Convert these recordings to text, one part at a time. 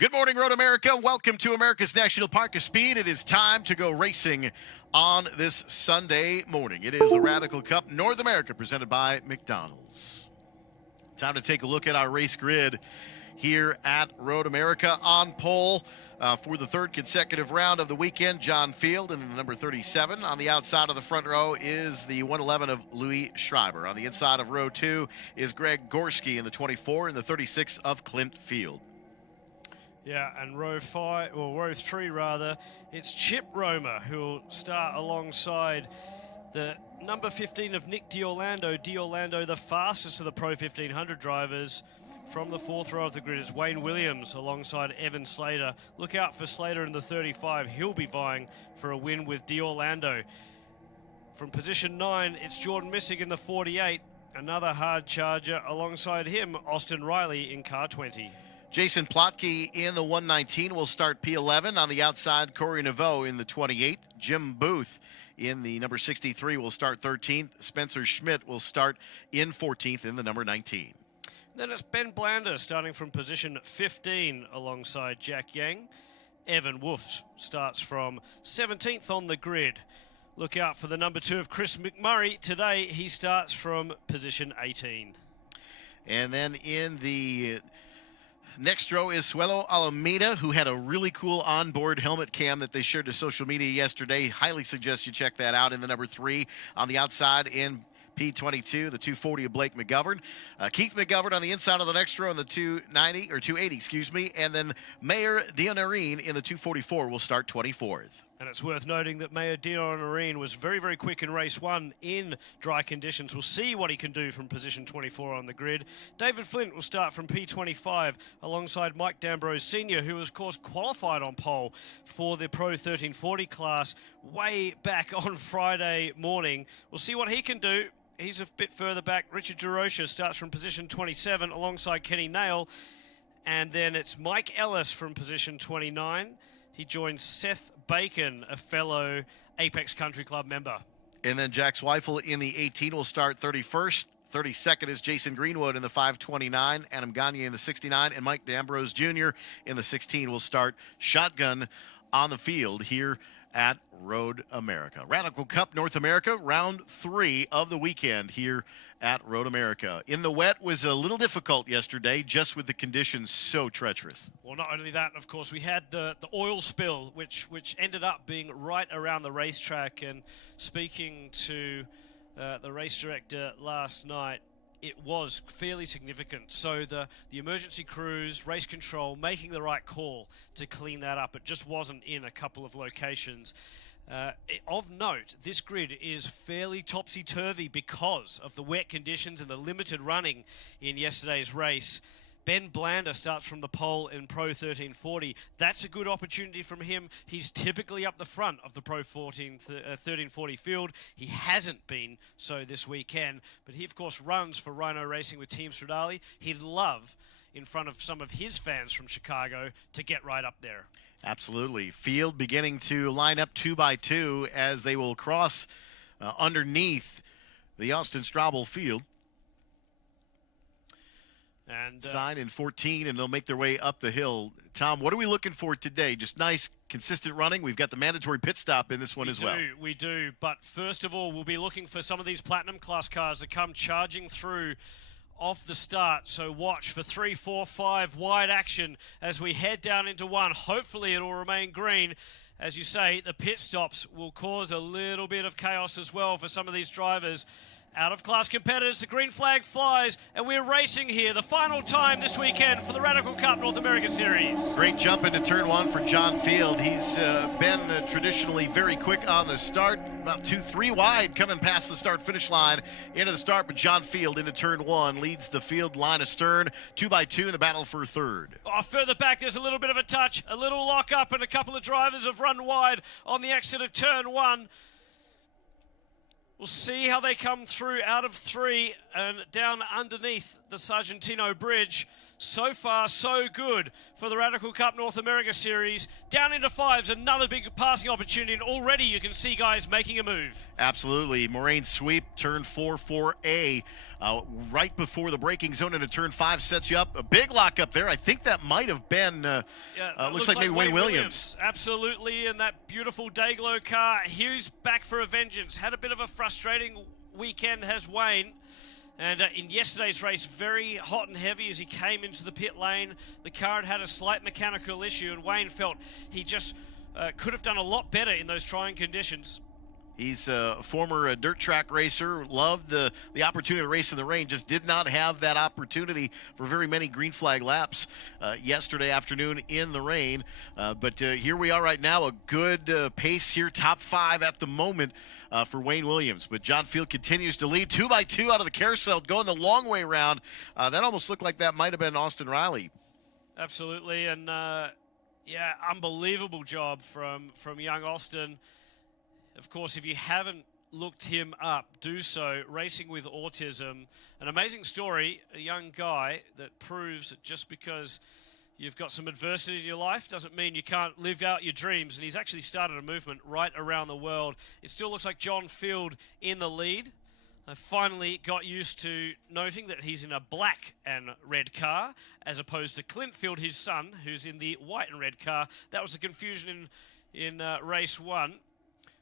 Good morning, Road America. Welcome to America's National Park of Speed. It is time to go racing on this Sunday morning. It is the Radical Cup North America presented by McDonald's. Time to take a look at our race grid here at Road America. On pole for the third consecutive round of the weekend, John Field in the number 37. On the outside of the front row is the 111 of Louis Schreiber. On the inside of row 2 is Greg Gorski in the 24 and the 36 of Clint Field. Yeah, and row 3 rather, it's Chip Romer who'll start alongside the number 15 of Nick D'Orlando. D'Orlando, the fastest of the Pro 1500 drivers. From the fourth row of the grid is Wayne Williams alongside Evan Slater. Look out for Slater in the 35. He'll be vying for a win with D'Orlando. From position 9, it's Jordan Missig in the 48. Another hard charger alongside him, Austin Riley in car 20. Jason Plotke in the 119 will start P11. On the outside, Corey Naveau in the 28. Jim Booth in the number 63 will start 13th. Spencer Schmidt will start in 14th in the number 19. Then it's Ben Blander starting from position 15 alongside Jack Yang. Evan Wolf starts from 17th on the grid. Look out for the number 2 of Chris McMurray. Today he starts from position 18. And then in the next row is Suelo Alameda, who had a really cool onboard helmet cam that they shared to social media yesterday. Highly suggest you check that out in the number 3. On the outside in P22, the 240 of Blake McGovern. Keith McGovern on the inside of the next row in the 280, and then Mayor Dionorine in the 244 will start 24th. And it's worth noting that Mayor Dionorine was very, very quick in race 1 in dry conditions. We'll see what he can do from position 24 on the grid. David Flint will start from P25 alongside Mike D'Ambrose Sr., who was, of course, qualified on pole for the Pro 1340 class way back on Friday morning. We'll see what he can do. He's a bit further back. Richard DeRocha starts from position 27 alongside Kenny Nail. And then it's Mike Ellis from position 29. He joins Seth Bacon, a fellow Apex Country Club member. And then Jack Zweifel in the 18 will start 31st. 32nd is Jason Greenwood in the 529, Adam Gagne in the 69, and Mike D'Ambrose Jr. in the 16 will start shotgun on the field here at Road America. Radical Cup North America, round 3 of the weekend here at Road America. In the wet was a little difficult yesterday, just with the conditions so treacherous. Well, not only that, of course, we had the oil spill, which ended up being right around the racetrack. And speaking to the race director last night, it was fairly significant. So the emergency crews, race control, making the right call to clean that up. It just wasn't in a couple of locations. Of note, this grid is fairly topsy-turvy because of the wet conditions and the limited running in yesterday's race. Ben Blander starts from the pole in Pro 1340. That's a good opportunity from him. He's typically up the front of the Pro 1340 field. He hasn't been so this weekend, but he, of course, runs for Rhino Racing with Team Stradale. He'd love, in front of some of his fans from Chicago, to get right up there. Absolutely. Field beginning to line up 2 by 2 as they will cross underneath the Austin Straubel field. And sign in 14, and they'll make their way up the hill. Tom, what are we looking for today? Just nice, consistent running. We've got the mandatory pit stop in this one as well. We do. But first of all, we'll be looking for some of these Platinum Class cars to come charging through off the start. So watch for 3, 4, 5 wide action as we head down into 1. Hopefully it'll remain green. As you say, the pit stops will cause a little bit of chaos as well for some of these drivers. Out-of-class competitors, the green flag flies, and we're racing here. The final time this weekend for the Radical Cup North America Series. Great jump into turn 1 for John Field. He's been traditionally very quick on the start, about 2-3 wide coming past the start-finish line into the start, but John Field into turn 1 leads the field line astern, 2 by 2 in the battle for third. Oh, further back, there's a little bit of a touch, a little lock-up, and a couple of drivers have run wide on the exit of turn 1. We'll see how they come through out of 3 and down underneath the Sargentino Bridge. So far, so good for the Radical Cup North America Series. Down into fives, another big passing opportunity, and already you can see guys making a move. Absolutely. Moraine sweep, turn 4 for A. Right before the braking zone into turn 5 sets you up. A big lock up there. I think that might have been, looks like maybe Wayne Williams. Absolutely, and that beautiful Dayglow car. He's back for a vengeance. Had a bit of a frustrating weekend, has Wayne. And in yesterday's race, very hot and heavy as he came into the pit lane. The car had a slight mechanical issue, and Wayne felt he just could have done a lot better in those trying conditions. He's a former dirt track racer, loved the opportunity to race in the rain, just did not have that opportunity for very many green flag laps yesterday afternoon in the rain. But here we are right now, a good pace here, top 5 at the moment for Wayne Williams. But John Field continues to lead 2 by 2 out of the carousel, going the long way around. That almost looked like that might have been Austin Riley. Absolutely, and yeah, unbelievable job from young Austin. Of course, if you haven't looked him up, do so. Racing with Autism, an amazing story, a young guy that proves that just because you've got some adversity in your life doesn't mean you can't live out your dreams. And he's actually started a movement right around the world. It still looks like John Field in the lead. I finally got used to noting that he's in a black and red car, as opposed to Clint Field, his son, who's in the white and red car. That was the confusion in race 1.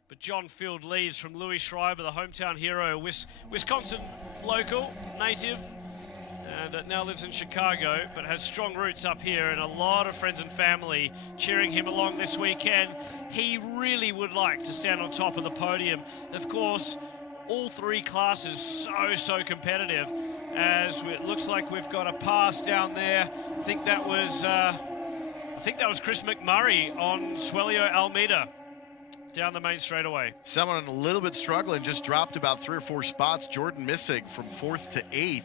But John Field leads from Louis Schreiber, the hometown hero, Wisconsin local, native, and now lives in Chicago, but has strong roots up here, and a lot of friends and family cheering him along this weekend. He really would like to stand on top of the podium. Of course, all 3 classes so competitive, as it looks like we've got a pass down there. I think that was Chris McMurray on Swelio Almeida down the main straightaway. Someone a little bit struggling, just dropped about 3 or 4 spots. Jordan Missig from 4th to 8th.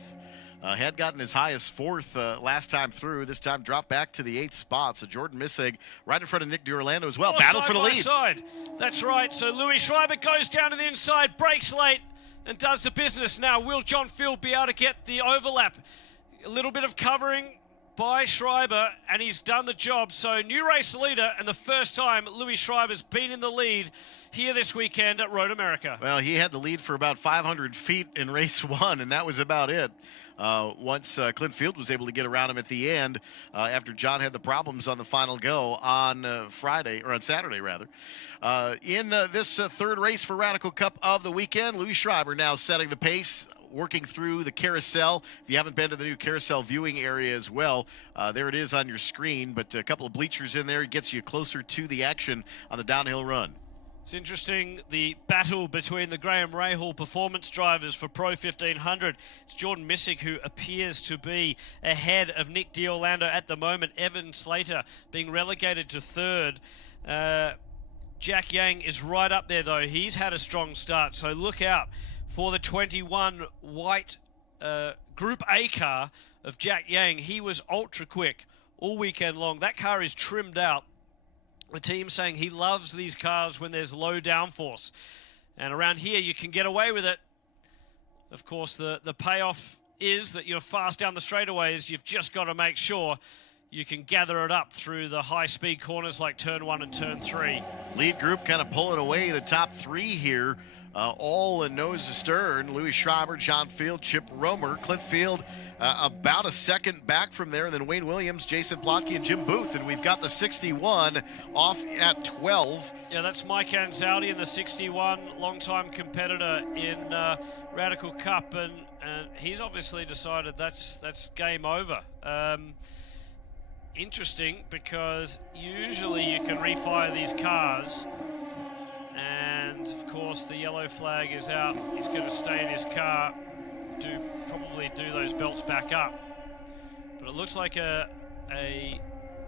Had gotten as high as 4th last time through. This time dropped back to the 8th spot. So Jordan Missig right in front of Nick DiOrlando as well. Battle for the lead. Side. That's right. So Louis Schreiber goes down to the inside, breaks late, and does the business. Now, will John Field be able to get the overlap? A little bit of covering by Schreiber, and he's done the job. So new race leader, and the first time Louis Schreiber's been in the lead here this weekend at Road America. Well, he had the lead for about 500 feet in race 1, and that was about it. Once Clint Field was able to get around him at the end, after John had the problems on the final go on Saturday rather. In this 3rd race for Radical Cup of the weekend, Louis Schreiber now setting the pace, working through the carousel. If you haven't been to the new carousel viewing area as well, there it is on your screen, but a couple of bleachers in there gets you closer to the action on the downhill run. It's interesting, the battle between the Graham Rahal performance drivers for Pro 1500. It's Jordan Missig who appears to be ahead of Nick DiOrlando at the moment. Evan Slater being relegated to 3rd. Jack Yang is right up there though. He's had a strong start, so look out for the 21 white Group A car of Jack Yang. He was ultra quick all weekend long. That car is trimmed out. The team saying he loves these cars when there's low downforce. And around here, you can get away with it. Of course, the payoff is that you're fast down the straightaways. You've just got to make sure you can gather it up through the high-speed corners like Turn 1 and Turn 3. Lead group kind of pulling away the top 3 here. All in nose to stern. Louis Schreiber, John Field, Chip Romer, Clint Field about a second back from there, and then Wayne Williams, Jason Plotke, and Jim Booth. And we've got the 61 off at 12. Yeah, that's Mike Anzaldi in the 61, longtime competitor in Radical Cup, and he's obviously decided that's game over. Interesting, because usually you can refire these cars. And of course the yellow flag is out. He's going to stay in his car, probably do those belts back up. But it looks like a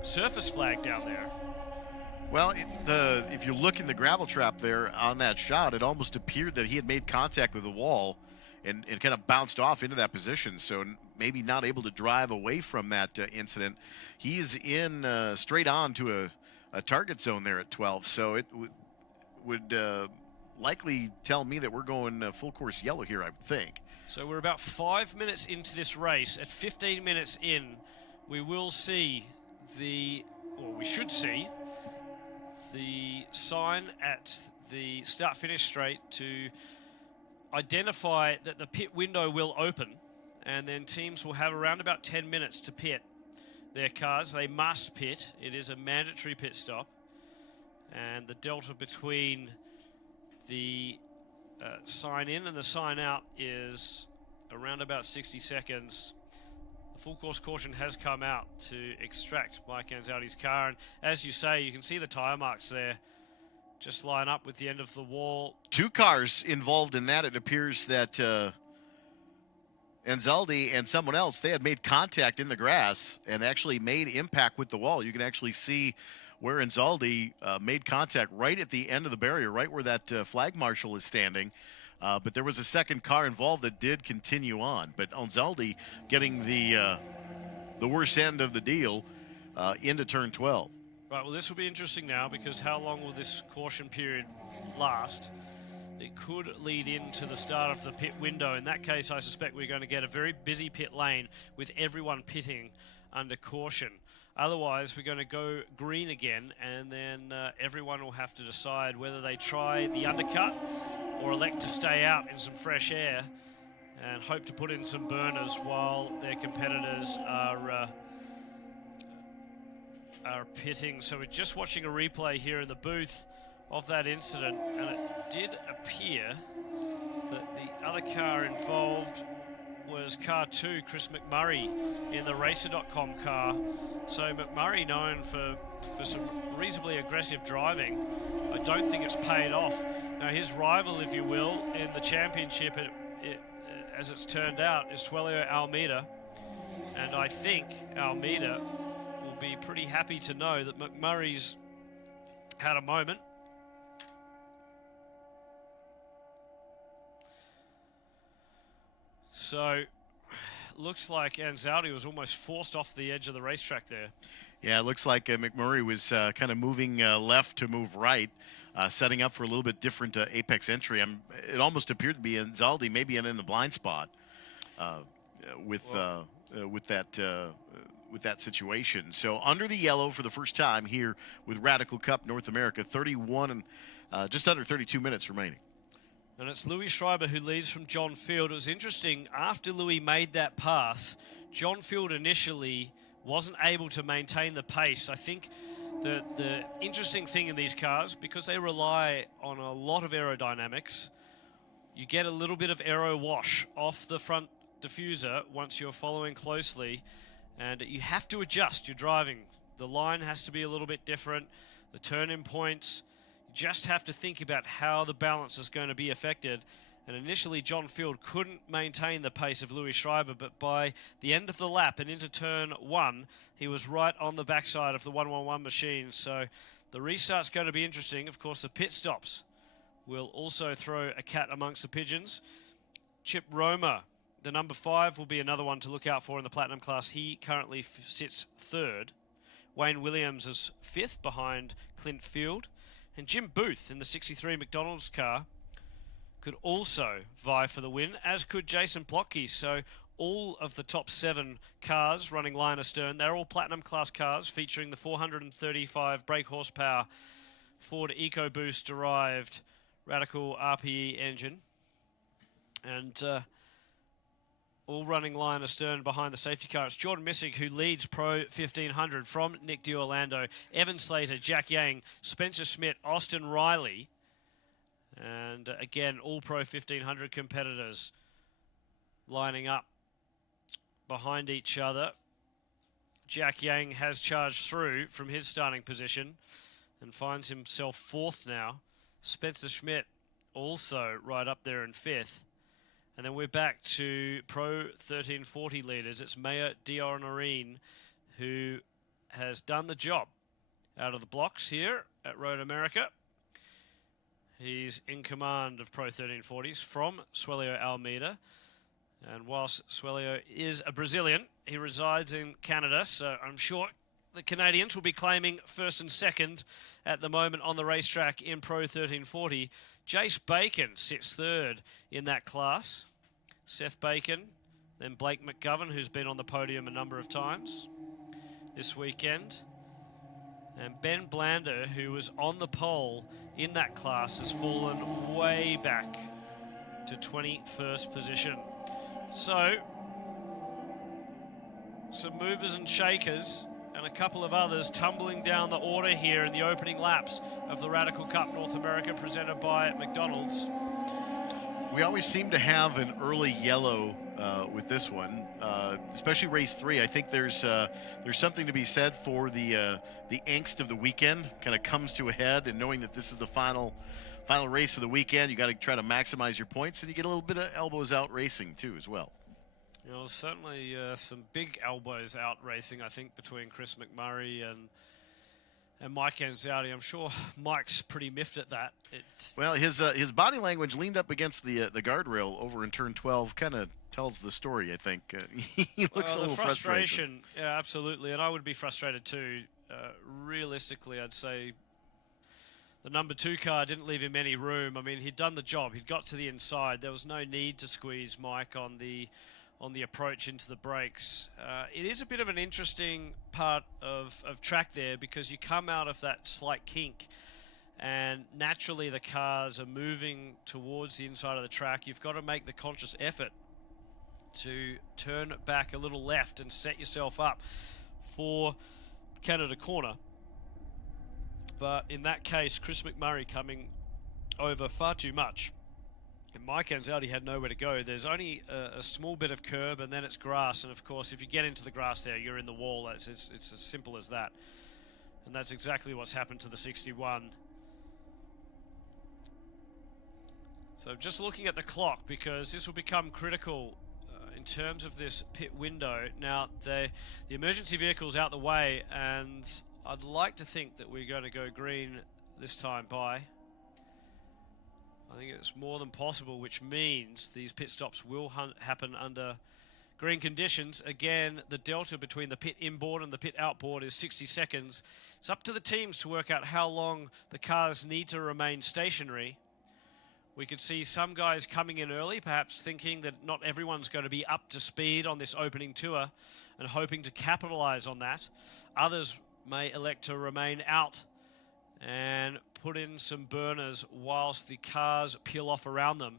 surface flag down there. Well, if you look in the gravel trap there on that shot, it almost appeared that he had made contact with the wall and kind of bounced off into that position. So maybe not able to drive away from that incident. He's in straight on to a target zone there at 12. So it would likely tell me that we're going full course yellow here, I would think. So we're about 5 minutes into this race. At 15 minutes in, we will see we should see the sign at the start-finish straight to identify that the pit window will open, and then teams will have around about 10 minutes to pit their cars. They must pit. It is a mandatory pit stop, and the delta between the sign in and the sign out is around about 60 seconds. The full course caution has come out to extract Mike Anzaldi's car, and as you say, you can see the tyre marks there just line up with the end of the wall. 2 cars involved in that. It appears that Anzaldi and someone else, they had made contact in the grass and actually made impact with the wall. You can actually see where Anzaldi made contact right at the end of the barrier, right where that flag marshal is standing. But there was a second car involved that did continue on. But Anzaldi getting the worst end of the deal into turn 12. Right, well, this will be interesting now, because how long will this caution period last? It could lead into the start of the pit window. In that case, I suspect we're going to get a very busy pit lane with everyone pitting under caution. Otherwise, we're going to go green again, and then everyone will have to decide whether they try the undercut or elect to stay out in some fresh air and hope to put in some burners while their competitors are pitting. So we're just watching a replay here in the booth of that incident, and it did appear that the other car involved was car 2, Chris McMurray, in the Racer.com car. So McMurray, known for some reasonably aggressive driving, I don't think it's paid off. Now his rival, if you will, in the championship, as it's turned out, is Suelio Almeida, and I think Almeida will be pretty happy to know that McMurray's had a moment. So, looks like Anzaldi was almost forced off the edge of the racetrack there. Yeah, it looks like McMurray was kind of moving left to move right, setting up for a little bit different apex entry. It almost appeared to be Anzaldi maybe in the blind spot with that situation. So under the yellow for the first time here with Radical Cup North America, 31 and just under 32 minutes remaining. And it's Louis Schreiber who leads from John Field. It was interesting, after Louis made that pass, John Field initially wasn't able to maintain the pace. I think the interesting thing in these cars, because they rely on a lot of aerodynamics, you get a little bit of aero wash off the front diffuser once you're following closely, and you have to adjust your driving. The line has to be a little bit different, the turn-in points. Just have to think about how the balance is going to be affected. And initially, John Field couldn't maintain the pace of Louis Schreiber, but by the end of the lap and into turn 1, he was right on the backside of the 111 machine. So the restart's going to be interesting. Of course, the pit stops will also throw a cat amongst the pigeons. Chip Roma, the number 5, will be another one to look out for in the Platinum class. He currently sits 3rd. Wayne Williams is 5th behind Clint Field. And Jim Booth in the 63 McDonald's car could also vie for the win, as could Jason Plotke. So all of the top 7 cars running line astern, they're all Platinum class cars featuring the 435 brake horsepower Ford EcoBoost derived Radical RPE engine. And all running line astern behind the safety car. It's Jordan Missick who leads Pro 1500 from Nick D'Orlando, Evan Slater, Jack Yang, Spencer Schmidt, Austin Riley, and again, all Pro 1500 competitors lining up behind each other. Jack Yang has charged through from his starting position and finds himself 4th now. Spencer Schmidt also right up there in 5th. And then we're back to Pro 1340 leaders. It's Mayor Dior-Noreen who has done the job out of the blocks here at Road America. He's in command of Pro 1340s from Suelio Almeida. And whilst Suelio is a Brazilian, he resides in Canada, so I'm sure the Canadians will be claiming 1st and 2nd at the moment on the racetrack in Pro 1340. Jace Bacon sits 3rd in that class. Seth Bacon, then Blake McGovern, who's been on the podium a number of times. this weekend. And Ben Blander, who was on the pole in that class, has fallen way back to 21st position. So, some movers and shakers and a couple of others tumbling down the order here in the opening laps of the Radical Cup North America presented by McDonald's. We always seem to have an early yellow with this one, especially race 3. I think there's something to be said for the angst of the weekend kind of comes to a head, and knowing that this is the final race of the weekend, you got to try to maximize your points, and you get a little bit of elbows out racing too as well. You know, certainly some big elbows out racing, I think, between Chris McMurray and Mike Anzaldi. I'm sure Mike's pretty miffed at that. Well, his body language leaned up against the guardrail over in turn 12 kind of tells the story, I think. He looks a little frustrated. Yeah, absolutely, and I would be frustrated too. Realistically, I'd say the number 2 car didn't leave him any room. I mean, he'd done the job. He'd got to the inside. There was no need to squeeze Mike on the approach into the brakes. It is a bit of an interesting part of track there, because you come out of that slight kink and naturally the cars are moving towards the inside of the track. You've got to make the conscious effort to turn back a little left and set yourself up for Canada Corner. But in that case, Chris McMurray coming over far too much. And Mike Anzaldi had nowhere to go. There's only a small bit of curb, and then it's grass. And of course, if you get into the grass there, you're in the wall. It's as simple as that. And that's exactly what's happened to the 61. So just looking at the clock, because this will become critical in terms of this pit window. Now, the emergency vehicle's out the way, and I'd like to think that we're going to go green this time by. I think it's more than possible, which means these pit stops will happen under green conditions. Again, the delta between the pit inboard and the pit outboard is 60 seconds. It's up to the teams to work out how long the cars need to remain stationary. We could see some guys coming in early, perhaps thinking that not everyone's going to be up to speed on this opening tour and hoping to capitalize on that. Others may elect to remain out and put in some burners whilst the cars peel off around them.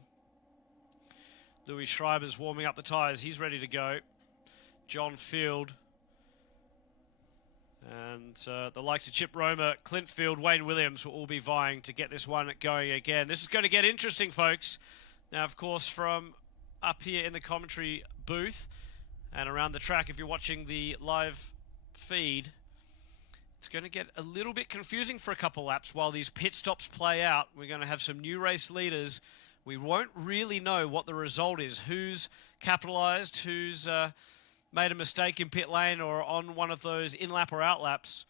Louis Schreiber's warming up the tyres. He's ready to go. John Field and the likes of Chip Romer, Clint Field, Wayne Williams will all be vying to get this one going again. This is going to get interesting, folks. Now, of course, from up here in the commentary booth and around the track, if you're watching the live feed, it's going to get a little bit confusing for a couple laps while these pit stops play out. We're going to have some new race leaders. We won't really know what the result is, who's capitalized, who's made a mistake in pit lane or on one of those in-lap or out-laps,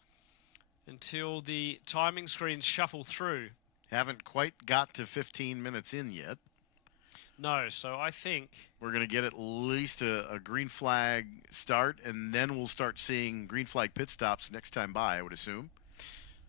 until the timing screens shuffle through. Haven't quite got to 15 minutes in yet. No, so I think we're going to get at least a green flag start, and then we'll start seeing green flag pit stops next time by, I would assume.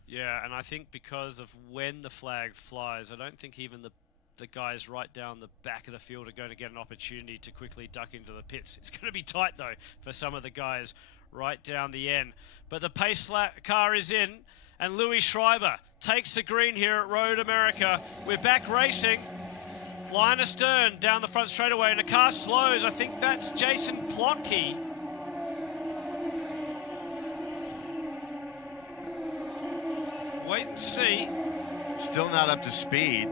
Yeah, and I think because of when the flag flies, I don't think even the guys right down the back of the field are going to get an opportunity to quickly duck into the pits. It's going to be tight, though, for some of the guys right down the end. But the pace car is in, and Louis Schreiber takes the green here at Road America. We're back racing. Line astern down the front straightaway, and the car slows. I think that's Jason Plotke. Wait and see. Still not up to speed.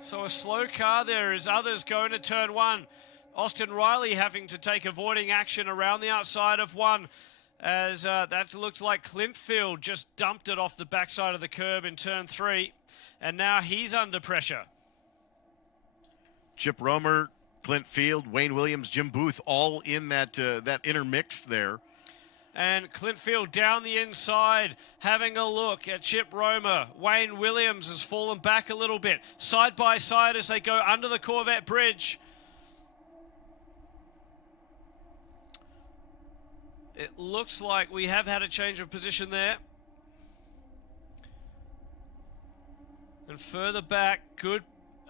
So a slow car there as others going to turn 1. Austin Riley having to take avoiding action around the outside of 1, as that looked like Clint Field just dumped it off the backside of the curb in turn 3. And now he's under pressure. Chip Romer, Clint Field, Wayne Williams, Jim Booth, all in that intermix there. And Clint Field down the inside, having a look at Chip Romer. Wayne Williams has fallen back a little bit, side by side as they go under the Corvette Bridge. It looks like we have had a change of position there. And further back,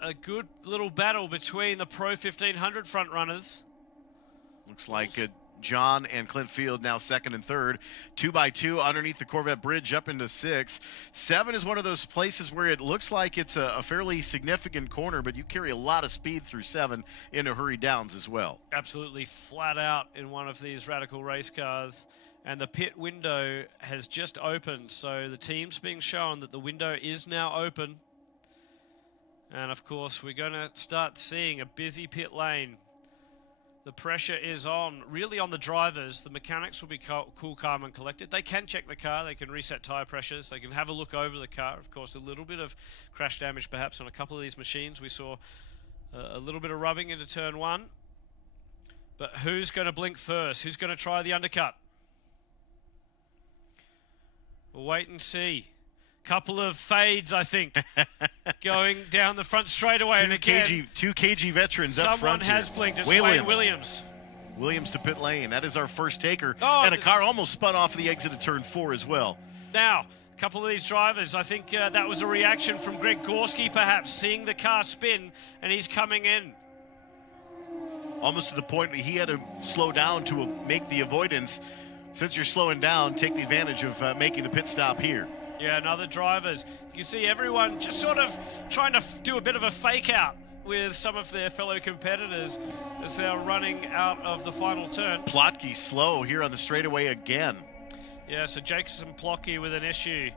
a good little battle between the Pro 1500 front runners. Looks like John and Clint Field now second and third. 2x2 underneath the Corvette Bridge up into 6. 7 is one of those places where it looks like it's a fairly significant corner, but you carry a lot of speed through 7 into Hurry Downs as well. Absolutely flat out in one of these Radical race cars. And the pit window has just opened, so the team's being shown that the window is now open. And of course, we're going to start seeing a busy pit lane. The pressure is on, really on the drivers. The mechanics will be cool, calm, and collected. They can check the car. They can reset tire pressures. They can have a look over the car. Of course, a little bit of crash damage perhaps on a couple of these machines. We saw a little bit of rubbing into turn 1. But who's going to blink first? Who's going to try the undercut? We'll wait and see. Couple of fades, I think, going down the front straightaway. And again, 2 kg veterans up front. Someone has blinked. It's Williams. Wayne Williams. Williams to pit lane. That is our first taker. Oh, and a car almost spun off of the exit of turn 4 as well. Now, a couple of these drivers, I think that was a reaction from Greg Gorski, perhaps, seeing the car spin, and he's coming in. Almost to the point where he had to slow down to make the avoidance. Since you're slowing down, take the advantage of making the pit stop here. Yeah, and other drivers. You see everyone just sort of trying to do a bit of a fake out with some of their fellow competitors as they're running out of the final turn. Plotke slow here on the straightaway again. Yeah, so Jason Plotke with an issue.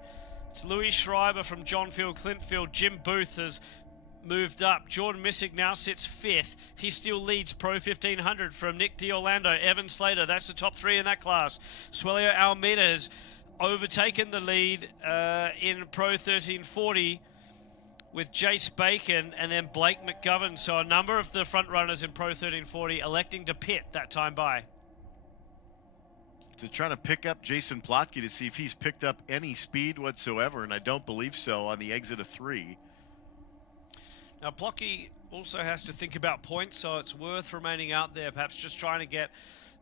It's Louis Schreiber from John Field, Clint Field. Jim Booth has moved up. Jordan Missig now sits 5th. He still leads Pro 1500 from Nick D'Orlando, Evan Slater. That's the top 3 in that class. Suelio Almeida has overtaken the lead in Pro 1340 with Jace Bacon and then Blake McGovern. So a number of the front runners in Pro 1340 electing to pit that time by. So trying to pick up Jason Plotke to see if he's picked up any speed whatsoever, and I don't believe so on the exit of 3. Now Plotke also has to think about points, so it's worth remaining out there, perhaps just trying to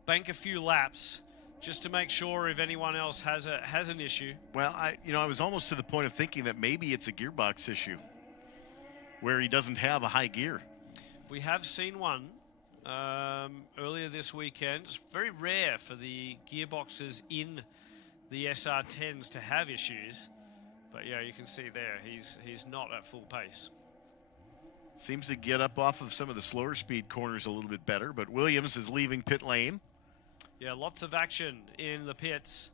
bank a few laps, just to make sure if anyone else has an issue. Well, I was almost to the point of thinking that maybe it's a gearbox issue where he doesn't have a high gear. We have seen one earlier this weekend. It's very rare for the gearboxes in the SR10s to have issues, but yeah, you can see there he's not at full pace. Seems to get up off of some of the slower speed corners a little bit better, but Williams is leaving pit lane. Yeah, lots of action in the pits.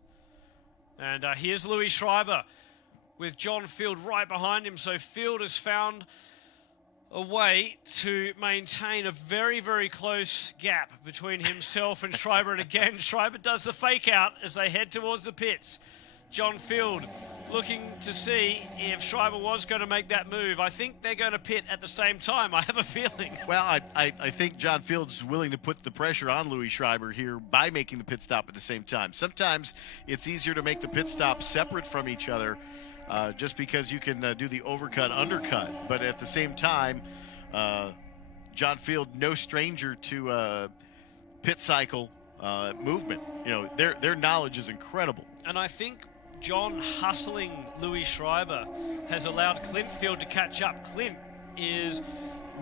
And here's Louis Schreiber with John Field right behind him. So Field has found a way to maintain a very, very close gap between himself and Schreiber. And again, Schreiber does the fake out as they head towards the pits. John Field looking to see if Schreiber was going to make that move. I think they're going to pit at the same time. I have a feeling. Well, I think John Fields willing to put the pressure on Louis Schreiber here by making the pit stop at the same time. Sometimes it's easier to make the pit stop separate from each other just because you can do the overcut, undercut. But at the same time, John Field, no stranger to pit cycle movement. You know, their knowledge is incredible. And I think John hustling Louis Schreiber has allowed Clint Field to catch up. Clint is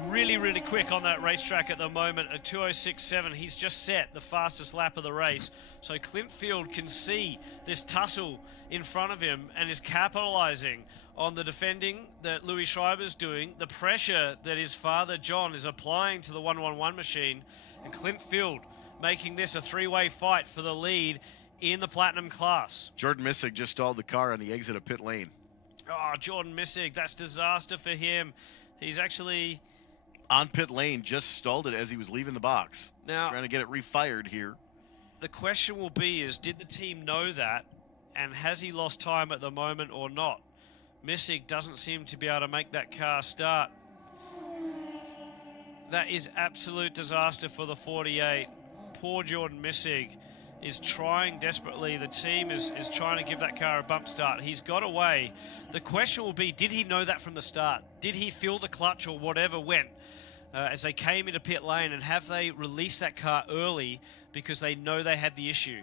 really, really quick on that racetrack at the moment, a 2:06.7. He's just set the fastest lap of the race. So Clint Field can see this tussle in front of him and is capitalizing on the defending that Louis Schreiber's doing, the pressure that his father John is applying to the 111 machine, and Clint Field making this a 3-way fight for the lead in the Platinum class. Jordan Missig just stalled the car on the exit of pit lane. Oh, Jordan Missig, that's disaster for him. He's actually on pit lane, just stalled it as he was leaving the box. Now, trying to get it refired here. The question will be is, did the team know that? And has he lost time at the moment or not? Missig doesn't seem to be able to make that car start. That is absolute disaster for the 48. Poor Jordan Missig is trying desperately. The team is trying to give that car a bump start. He's got away. The question will be, did he know that from the start? Did he feel the clutch or whatever went as they came into pit lane, and have they released that car early because they know they had the issue?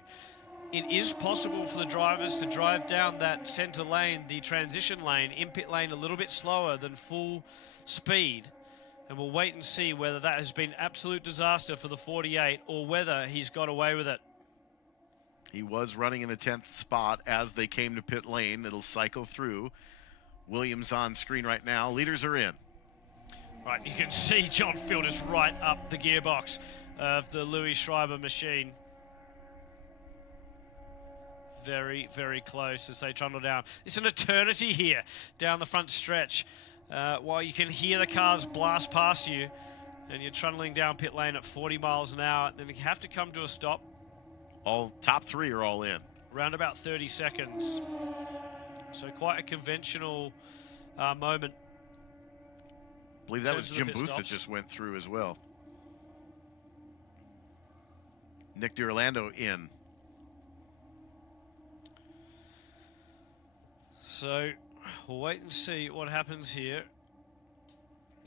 It is possible for the drivers to drive down that center lane, the transition lane, in pit lane a little bit slower than full speed. And we'll wait and see whether that has been absolute disaster for the 48 or whether he's got away with it. He was running in the 10th spot as they came to pit lane. It'll cycle through. Williams on screen right now. Leaders are in. Right, you can see John Field is right up the gearbox of the Louis Schreiber machine. Very, very close as they trundle down. It's an eternity here down the front stretch. While you can hear the cars blast past you and you're trundling down pit lane at 40 miles an hour, then you have to come to a stop. All top three are all in. Around about 30 seconds. So quite a conventional moment. I believe that was Jim Booth that just went through as well. Nick DiOrlando in. So we'll wait and see what happens here.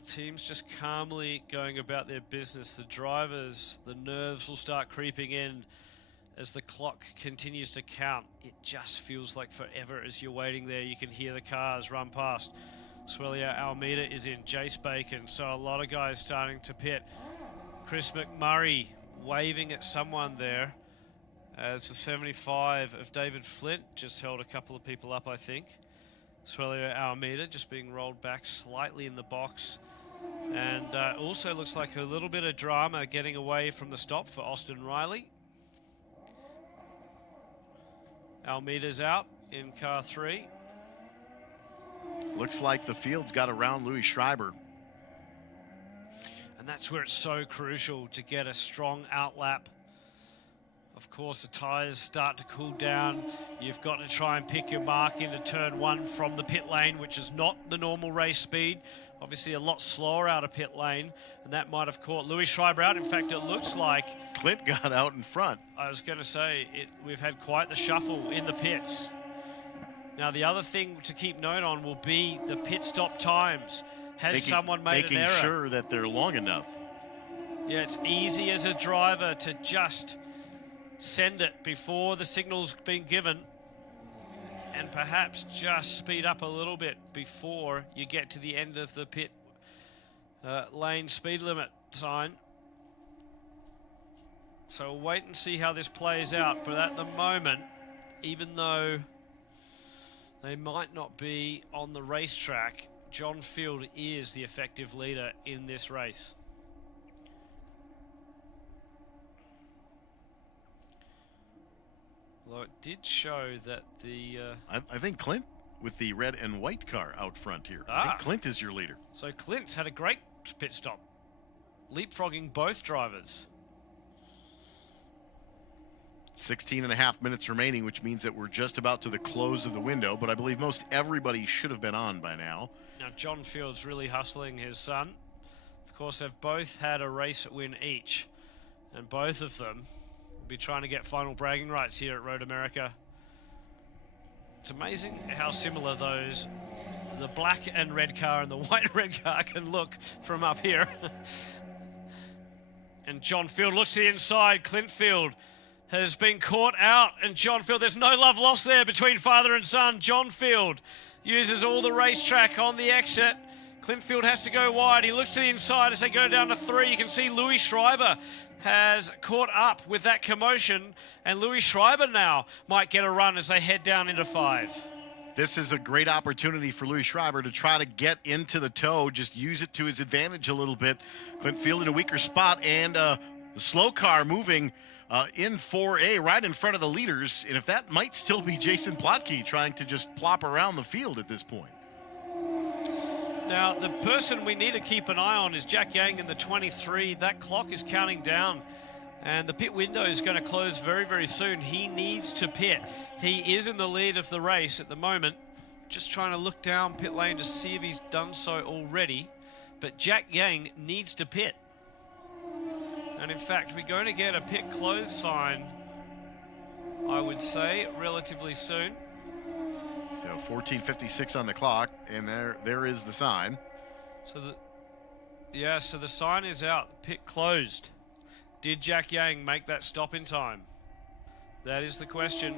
Teams just calmly going about their business. The drivers, the nerves will start creeping in as the clock continues to count. It just feels like forever as you're waiting there. You can hear the cars run past. Swellia Almeida is in, Jace Bacon, so a lot of guys starting to pit. Chris McMurray waving at someone there as the 75 of David Flint just held a couple of people up, I think. Swellia Almeida just being rolled back slightly in the box. And also looks like a little bit of drama getting away from the stop for Austin Riley. Almeida's out in car 3. Looks like the field's got around Louis Schreiber. And that's where it's so crucial to get a strong outlap. Of course, the tires start to cool down. You've got to try and pick your mark into turn 1 from the pit lane, which is not the normal race speed. Obviously a lot slower out of pit lane, and that might have caught Louis Schreiber out. In fact, it looks like Clint got out in front. I was going to say, we've had quite the shuffle in the pits. Now, the other thing to keep note on will be the pit stop times. Has someone made an error? Making sure that they're long enough. Yeah, it's easy as a driver to just send it before the signal's been given and perhaps just speed up a little bit before you get to the end of the pit lane speed limit sign. So we'll wait and see how this plays out. But at the moment, even though they might not be on the racetrack, John Field is the effective leader in this race. Although it did show that the... I think Clint with the red and white car out front here. I think Clint is your leader. So Clint's had a great pit stop, leapfrogging both drivers. 16.5 minutes remaining, which means that we're just about to the close of the window, but I believe most everybody should have been on by now. Now, John Field's really hustling his son. Of course, they've both had a race win each, and both of them will be trying to get final bragging rights here at Road America. It's amazing how similar the black and red car and the white and red car can look from up here. And John Field looks to the inside. Clint Field has been caught out, and John Field, there's no love lost there between father and son. John Field uses all the racetrack on the exit. Clint Field has to go wide. He looks to the inside as they go down to 3. You can see Louis Schreiber has caught up with that commotion, and Louis Schreiber now might get a run as they head down into 5. This is a great opportunity for Louis Schreiber to try to get into the toe, just use it to his advantage a little bit. Clint Field in a weaker spot, and the slow car moving in 4A right in front of the leaders, and if that might still be Jason Plotke trying to just plop around the field at this point. Now, the person we need to keep an eye on is Jack Yang in the 23. That clock is counting down, and the pit window is going to close very, very soon. He needs to pit. He is in the lead of the race at the moment. Just trying to look down pit lane to see if he's done so already. But Jack Yang needs to pit. And in fact, we're going to get a pit close sign, I would say, relatively soon. So 14:56 on the clock, and there is the sign. So so the sign is out. Pit closed. Did Jack Yang make that stop in time? That is the question.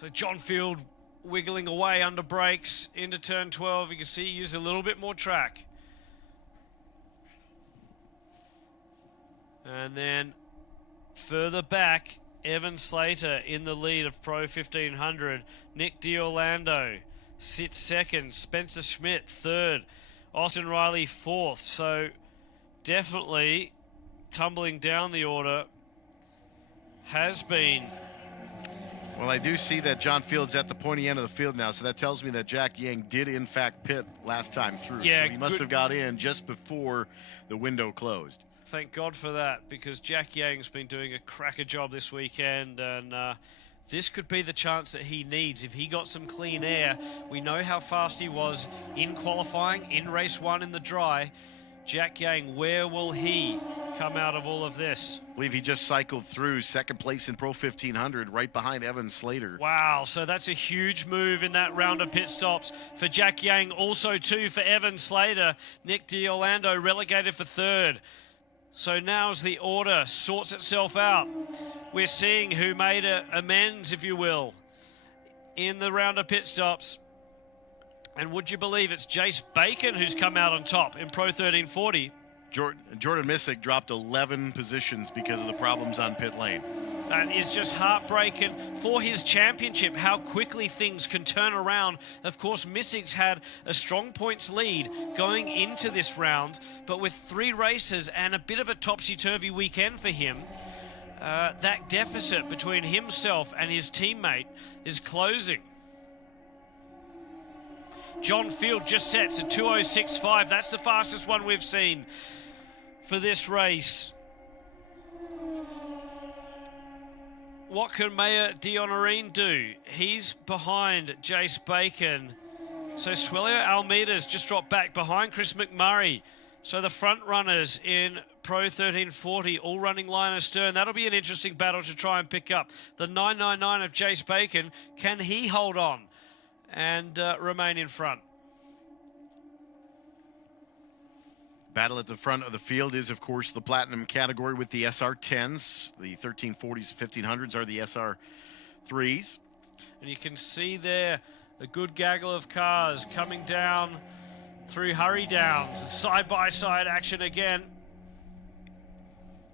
So John Field wiggling away under brakes into turn 12. You can see he used a little bit more track. And then further back, Evan Slater in the lead of Pro 1500. Nick D'Orlando sits second. Spencer Schmidt third. Austin Riley fourth. So definitely tumbling down the order has been. Well, I do see that John Field's at the pointy end of the field now, so that tells me that Jack Yang did in fact pit last time through. Yeah, so he must have got in just before the window closed. Thank God for that, because Jack Yang's been doing a cracker job this weekend, and this could be the chance that he needs. If he got some clean air, we know how fast he was in qualifying, in race 1 in the dry. Jack Yang, where will he come out of all of this? I believe he just cycled through second place in Pro 1500 right behind Evan Slater. Wow, so that's a huge move in that round of pit stops for Jack Yang. Also, too, for Evan Slater. Nick D'Orlando relegated for third. So now as the order sorts itself out, we're seeing who made amends, if you will, in the round of pit stops. And would you believe it's Jace Bacon who's come out on top in Pro 1340. Jordan Missick dropped 11 positions because of the problems on pit lane. That is just heartbreaking for his championship, how quickly things can turn around. Of course, Missick's had a strong points lead going into this round, but with 3 races and a bit of a topsy-turvy weekend for him, that deficit between himself and his teammate is closing. John Field just sets a 2:06.5. That's the fastest one we've seen for this race. What can Mayor D'Honorine do? He's behind Jace Bacon. So Suelio Almeida's just dropped back behind Chris McMurray. So the front runners in Pro 1340 all running line astern. That'll be an interesting battle to try and pick up. The 999 of Jace Bacon, can he hold on and remain in front? Battle at the front of the field is, of course, the platinum category with the SR10s. The 1340s, 1500s are the SR3s. And you can see there a good gaggle of cars coming down through Hurry Downs. Side-by-side action again.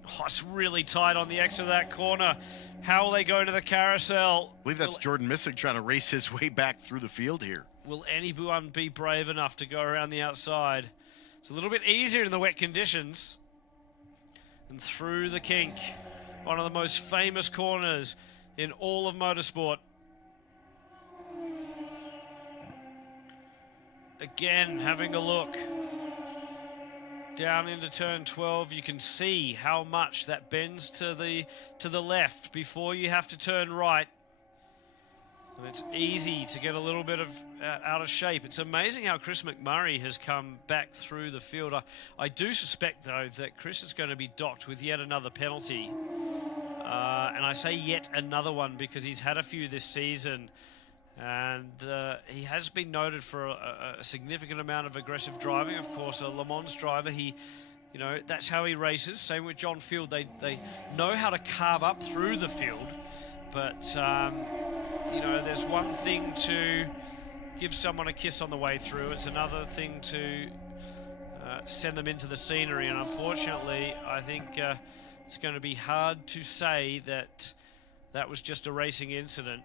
Oh, it's really tight on the exit of that corner. How will they go into the carousel? I believe that's Jordan Missick trying to race his way back through the field here. Will anyone be brave enough to go around the outside? It's a little bit easier in the wet conditions. And through the kink, one of the most famous corners in all of motorsport. Again, having a look down into turn 12, you can see how much that bends to the left before you have to turn right. And it's easy to get a little bit of out of shape. It's amazing how Chris McMurray has come back through the field. I do suspect, though, that Chris is going to be docked with yet another penalty. And I say yet another one because he's had a few this season. And he has been noted for a significant amount of aggressive driving. Of course, a Le Mans driver, that's how he races. Same with John Field. They know how to carve up through the field. But, there's one thing to give someone a kiss on the way through. It's another thing to send them into the scenery. And unfortunately, I think it's going to be hard to say that that was just a racing incident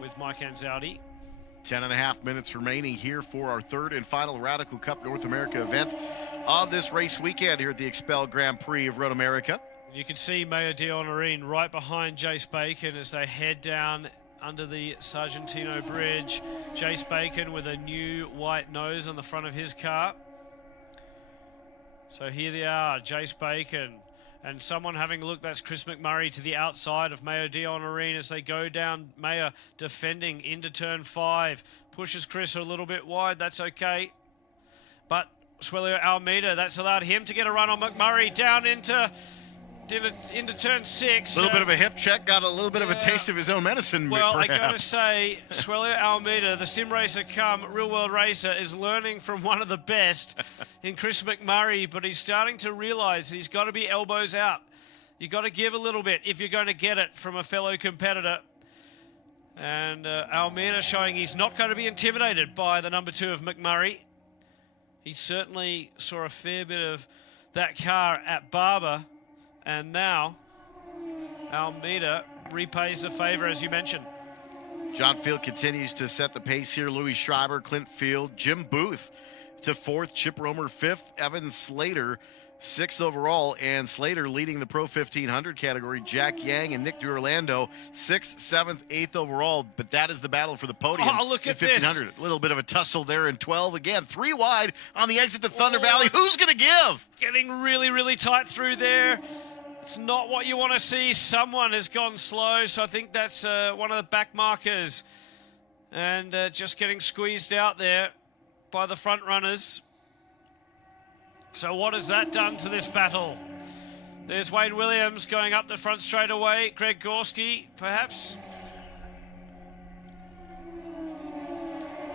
with Mike Anzaldi. 10.5 minutes remaining here for our third and final Radical Cup North America event of this race weekend here at the Expel Grand Prix of Road America. You can see Mayor D'Honorine right behind Jace Bacon as they head down under the Sargentino Bridge. Jace Bacon with a new white nose on the front of his car. So here they are, Jace Bacon. And someone having a look, that's Chris McMurray to the outside of Mayor D'Honorine as they go down. Mayor defending into turn 5. Pushes Chris a little bit wide, that's okay. But Suelio Almeida, that's allowed him to get a run on McMurray down into turn 6. A little bit of a hip check, got a little bit of a taste of his own medicine. Well, perhaps. I got to say, Suelio Almeida, the sim racer come real world racer, is learning from one of the best in Chris McMurray, but he's starting to realize he's got to be elbows out. You've got to give a little bit if you're going to get it from a fellow competitor. And Almeida showing he's not going to be intimidated by the number 2 of McMurray. He certainly saw a fair bit of that car at Barber, and now Almeida repays the favor, as you mentioned. John Field continues to set the pace here. Louis Schreiber, Clint Field, Jim Booth to 4th, Chip Romer 5th, Evan Slater 6th overall, and Slater leading the Pro 1500 category. Jack Yang and Nick D'Orlando 6th, 7th, 8th overall, but that is the battle for the podium. Oh, look at in 1500. this. A little bit of a tussle there in 12. Again, 3 wide on the exit to Thunder Valley. Who's going to give? Getting really, really tight through there. It's not what you want to see. Someone has gone slow, so I think that's one of the back markers. And just getting squeezed out there by the front runners. So what has that done to this battle? There's Wayne Williams going up the front straight away. Greg Gorski, perhaps.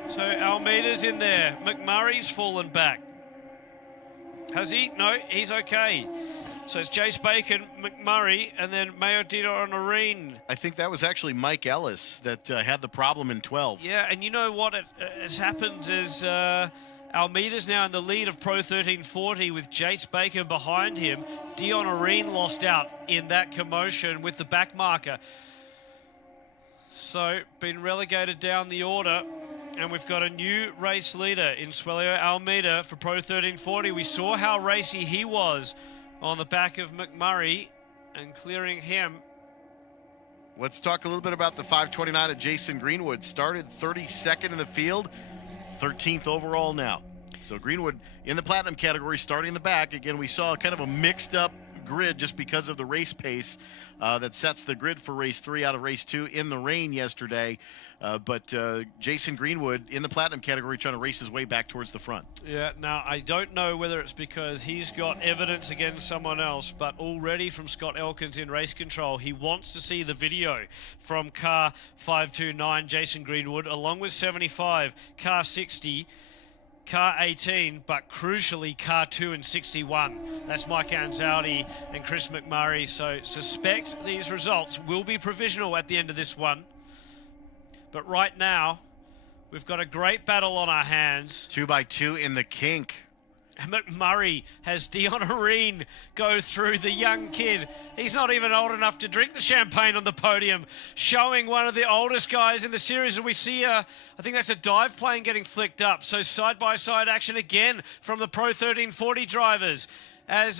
So Almeida's in there. McMurray's fallen back. Has he? No, he's okay. So it's Jace Bacon, McMurray, and then Mayo Dito Noreen. I think that was actually Mike Ellis that had the problem in 12. Yeah, and you know what has happened is Almeida's now in the lead of Pro 1340 with Jace Bacon behind him. Dion Noreen lost out in that commotion with the back marker. So, been relegated down the order. And we've got a new race leader in Suelio Almeida for Pro 1340. We saw how racy he was on the back of McMurray and clearing him. Let's talk a little bit about the 529 of Jason Greenwood. Started 32nd in the field, 13th overall now. So Greenwood in the platinum category, starting in the back. Again, we saw kind of a mixed up grid just because of the race pace that sets the grid for race 3 out of race 2 in the rain yesterday. But Jason Greenwood in the platinum category trying to race his way back towards the front. Yeah, now I don't know whether it's because he's got evidence against someone else, but already from Scott Elkins in race control, he wants to see the video from car 529, Jason Greenwood, along with 75, car 60, car 18, but crucially car 2 and 61. That's Mike Anzaldi and Chris McMurray. So suspect these results will be provisional at the end of this one. But right now, we've got a great battle on our hands. 2x2 in the kink. McMurray has Dion Noreen go through the young kid. He's not even old enough to drink the champagne on the podium, showing one of the oldest guys in the series. And we see, I think that's a dive plane getting flicked up. So side-by-side action again from the Pro 1340 drivers as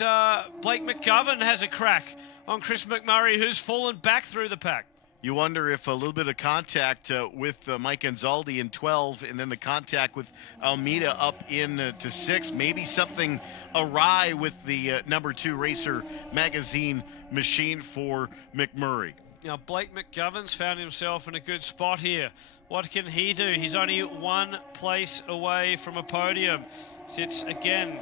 Blake McGovern has a crack on Chris McMurray, who's fallen back through the pack. You wonder if a little bit of contact with Mike Anzaldi in 12 and then the contact with Almeida up in to 6, maybe something awry with the number 2 Racer Magazine machine for McMurray. Now, Blake McGovern's found himself in a good spot here. What can he do? He's only 1 place away from a podium. It's, again,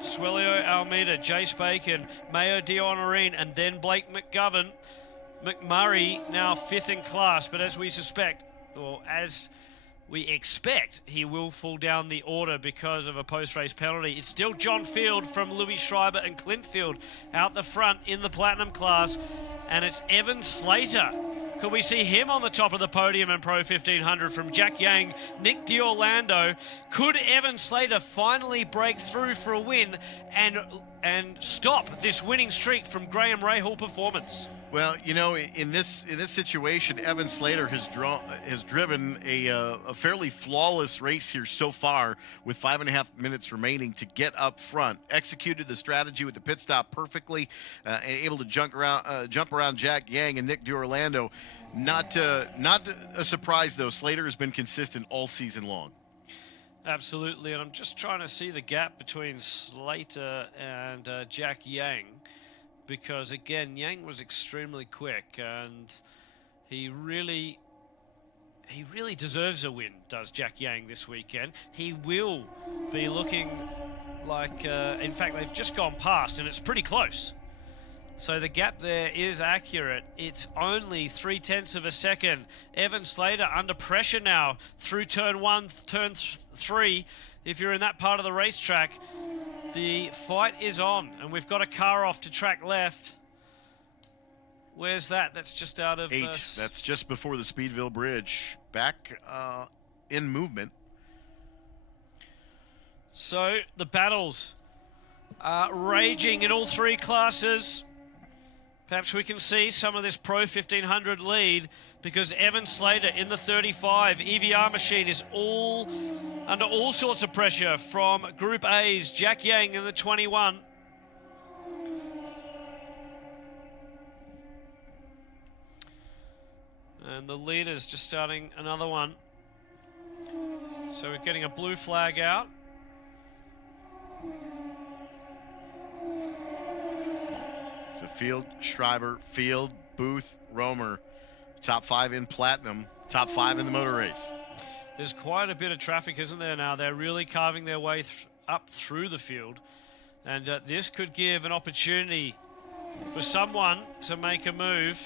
Suelio Almeida, Jace Bacon, Mayo Dion Noreen, and then Blake McGovern. McMurray now 5th in class, but as we suspect, or as we expect, he will fall down the order because of a post-race penalty. It's still John Field from Louis Schreiber and Clint Field out the front in the platinum class, and it's Evan Slater. Could we see him on the top of the podium in Pro 1500 from Jack Yang, Nick D'Orlando? Could Evan Slater finally break through for a win and stop this winning streak from Graham Rahal Performance? Well, you know, in this situation, Evan Slater has driven a fairly flawless race here so far with 5.5 minutes remaining to get up front. Executed the strategy with the pit stop perfectly, and able to jump around Jack Yang and Nick D'Orlando. Not a surprise though. Slater has been consistent all season long. Absolutely, and I'm just trying to see the gap between Slater and Jack Yang. Because, again, Yang was extremely quick, and he really deserves a win, does Jack Yang this weekend. He will be looking like, in fact, they've just gone past, and it's pretty close. So the gap there is accurate. It's only 0.3 of a second. Evan Slater under pressure now through turn 1, turn 3. If you're in that part of the racetrack, the fight is on, and we've got a car off to track left. Where's that? That's just out of 8. That's just before the Speedville Bridge. Back in movement. So the battles are raging in all three classes. Perhaps we can see some of this Pro 1500 lead because Evan Slater in the 35 EVR machine is under all sorts of pressure from Group A's Jack Yang in the 21. And the leader's just starting another one. So we're getting a blue flag out. So Field, Schreiber, Field, Booth, Romer, top 5 in Platinum, top 5 in the motor race. There's quite a bit of traffic, isn't there now? They're really carving their way up through the field. And this could give an opportunity for someone to make a move.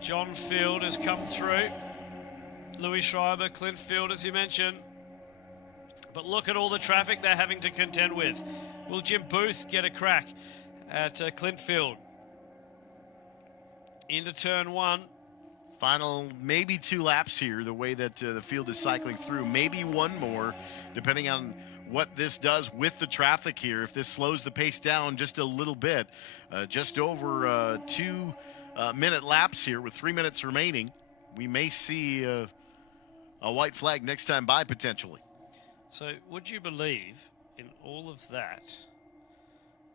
John Field has come through. Louis Schreiber, Clint Field, as you mentioned. But look at all the traffic they're having to contend with. Will Jim Booth get a crack at Clint Field? Into turn 1. Final maybe 2 laps here, the way that the field is cycling through. Maybe one more, depending on what this does with the traffic here. If this slows the pace down just a little bit, just over 2 minute laps here with 3 minutes remaining, we may see a white flag next time by potentially. So would you believe in all of that,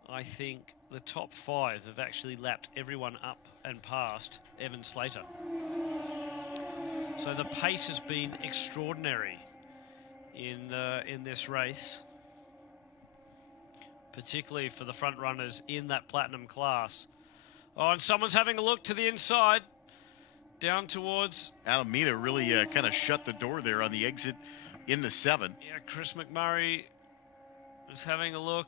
I think the top 5 have actually lapped everyone up and past Evan Slater. So the pace has been extraordinary in this race, particularly for the front runners in that platinum class. Oh, and someone's having a look to the inside, down towards... Alameda really kind of shut the door there on the exit in the 7. Yeah, Chris McMurray was having a look.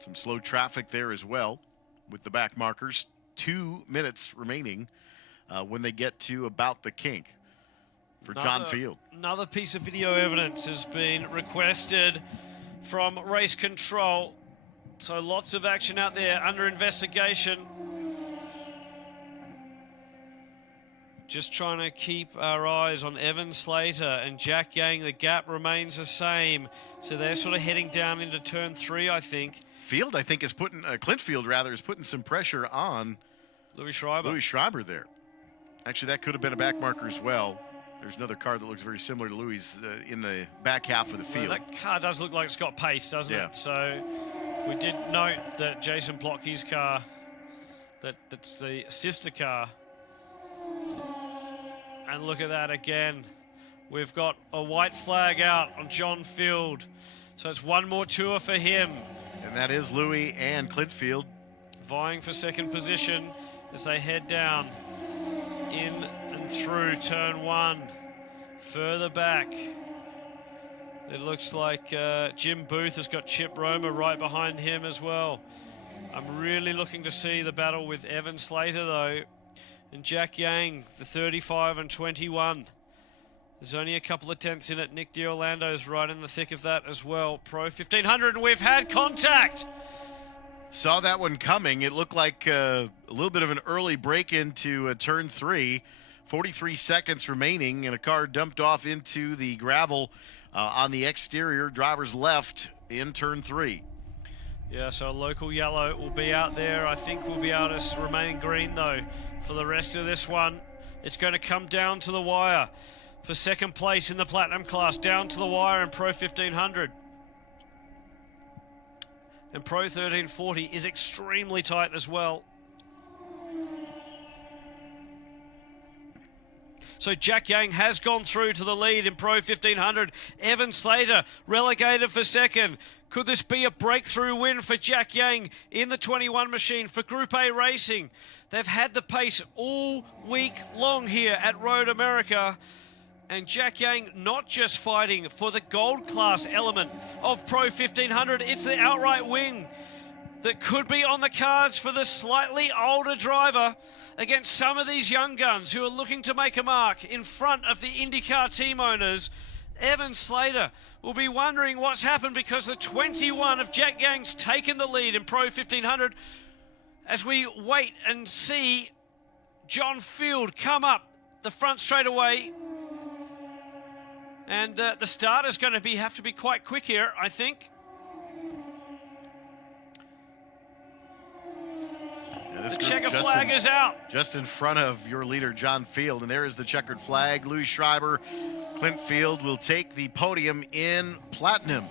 Some slow traffic there as well with the back markers. 2 minutes remaining when they get to about the kink for John Field. Another piece of video evidence has been requested from race control. So lots of action out there under investigation. Just trying to keep our eyes on Evan Slater and Jack Yang. The gap remains the same. So they're sort of heading down into turn 3, I think. Field, I think, is putting, Clint Field rather, is putting some pressure on Louis Schreiber. Louis Schreiber there. Actually, that could have been a back marker as well. There's another car that looks very similar to Louis in the back half of the field. Well, that car does look like it's got pace, doesn't it? So we did note that Jason Plotke's car, that's the sister car. And look at that again. We've got a white flag out on John Field. So it's one more tour for him. And that is Louis and Clint Field vying for second position as they head down in and through turn 1. Further back, it looks like Jim Booth has got Chip Romer right behind him as well. I'm really looking to see the battle with Evan Slater though, and Jack Yang, the 35 and 21. There's only a couple of tenths in it. Nick D'Orlando's right in the thick of that as well. Pro 1500, and we've had contact. Saw that one coming. It looked like a little bit of an early break into turn 3. 43 seconds remaining, and a car dumped off into the gravel on the exterior, driver's left in turn 3. Yeah, so a local yellow will be out there. I think we'll be able to remain green, though, for the rest of this one. It's going to come down to the wire for second place in the Platinum class, down to the wire in Pro 1500. And Pro 1340 is extremely tight as well. So Jack Yang has gone through to the lead in Pro 1500. Evan Slater relegated for second. Could this be a breakthrough win for Jack Yang in the 21 machine for Group A Racing? They've had the pace all week long here at Road America. And Jack Yang not just fighting for the gold class element of Pro 1500, it's the outright win that could be on the cards for the slightly older driver against some of these young guns who are looking to make a mark in front of the IndyCar team owners. Evan Slater will be wondering what's happened because the 21 of Jack Yang's taken the lead in Pro 1500 as we wait and see John Field come up the front straight away. And the start is going to have to be quite quick here, I think. The checker flag is out. Just in front of your leader, John Field. And there is the checkered flag. Louis Schreiber, Clint Field will take the podium in platinum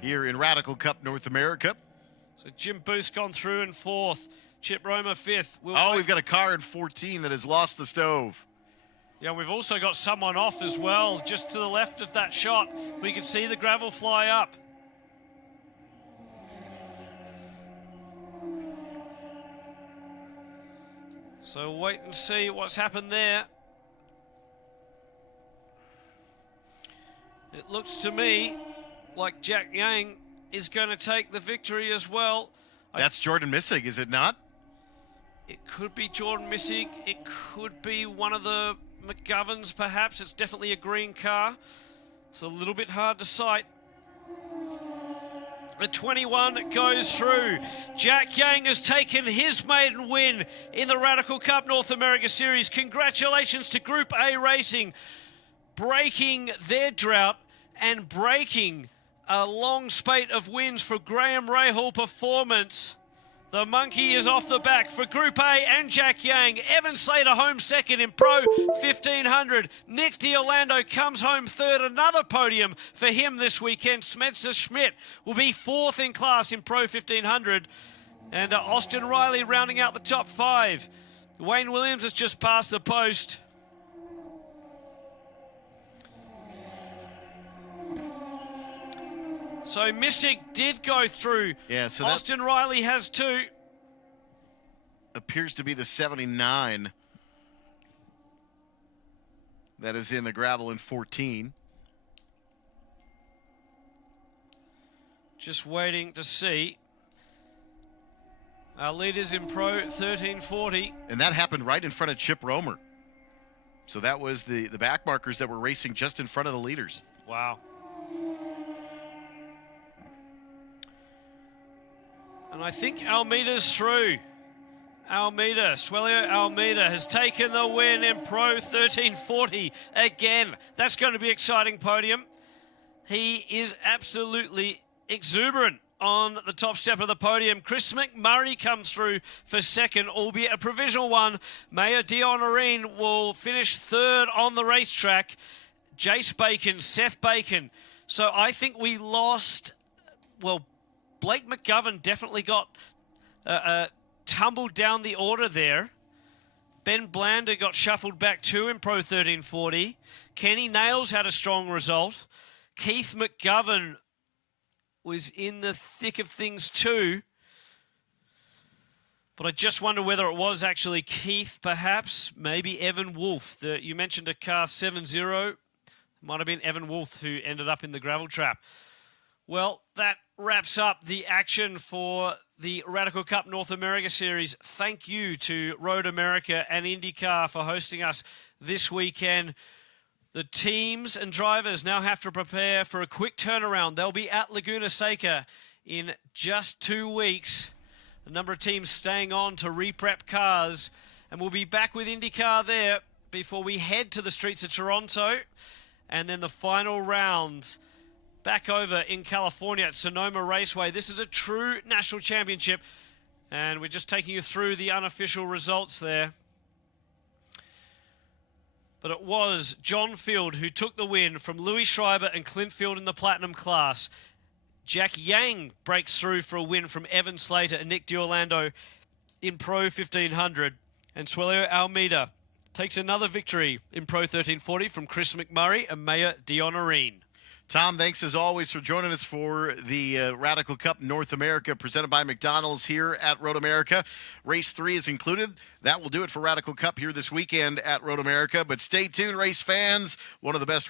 here in Radical Cup North America. So Jim Booth's gone through in fourth. Chip Roma fifth. We've got a car in 14 that has lost the stove. Yeah, we've also got someone off as well. Just to the left of that shot, we can see the gravel fly up. So wait and see what's happened there. It looks to me like Jack Yang is going to take the victory as well. That's Jordan Missig, is it not? It could be Jordan Missig. It could be one of the McGoverns, perhaps. It's definitely a green car. It's a little bit hard to sight. The 21 goes through. Jack Yang has taken his maiden win in the Radical Cup North America Series. Congratulations to Group A Racing, breaking their drought and breaking a long spate of wins for Graham Rahal Performance. The monkey is off the back for Group A and Jack Yang. Evan Slater home second in Pro 1500. Nick D'Orlando comes home third. Another podium for him this weekend. Spencer Schmidt will be fourth in class in Pro 1500. And Austin Riley rounding out the top five. Wayne Williams has just passed the post. So Missig did go through. Yeah, so Austin Riley has two. Appears to be the 79 that is in the gravel in 14. Just waiting to see. Our leaders in Pro 1340. And that happened right in front of Chip Romer. So that was the back markers that were racing just in front of the leaders. Wow. And I think Almeida's through. Suelio Almeida has taken the win in Pro 1340 again. That's going to be an exciting podium. He is absolutely exuberant on the top step of the podium. Chris McMurray comes through for second, albeit a provisional one. Maya Dionorine will finish third on the racetrack. Jace Bacon, Seth Bacon. So I think we lost, well, Blake McGovern definitely got tumbled down the order there. Ben Blander got shuffled back too in Pro 1340. Kenny Nails had a strong result. Keith McGovern was in the thick of things too. But I just wonder whether it was actually Keith, perhaps. Maybe Evan Wolf. You mentioned a car 7-0. Might have been Evan Wolf who ended up in the gravel trap. Well, that wraps up the action for the Radical Cup North America Series. Thank you to Road America and IndyCar for hosting us this weekend. The teams and drivers now have to prepare for a quick turnaround. They'll be at Laguna Seca in just 2 weeks. A number of teams staying on to re-prep cars. And we'll be back with IndyCar there before we head to the streets of Toronto. And then the final round back over in California at Sonoma Raceway. This is a true national championship, and we're just taking you through the unofficial results there. But it was John Field who took the win from Louis Schreiber and Clint Field in the Platinum class. Jack Yang breaks through for a win from Evan Slater and Nick D'Orlando in Pro 1500. And Suelio Almeida takes another victory in Pro 1340 from Chris McMurray and Maya Dionorine. Tom, thanks as always for joining us for the Radical Cup North America presented by McDonald's here at Road America. Race 3 is included. That will do it for Radical Cup here this weekend at Road America. But stay tuned, race fans. One of the best